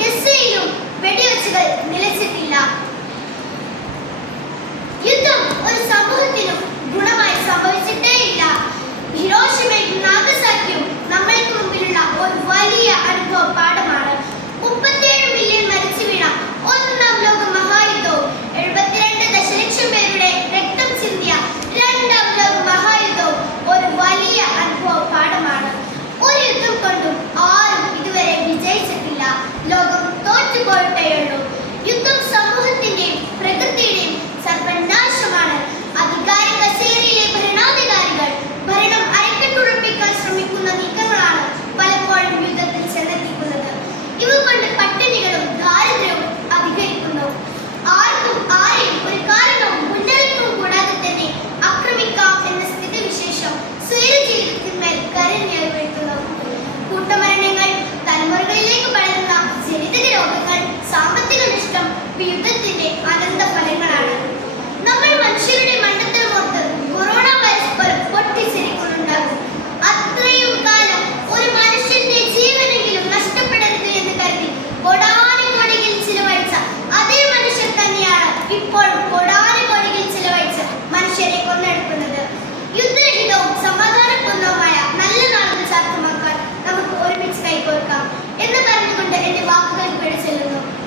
டெஸ்டிலும் வெடிவச்சுகள் நிலைச்சிட்டில்லா?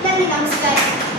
那你当时在？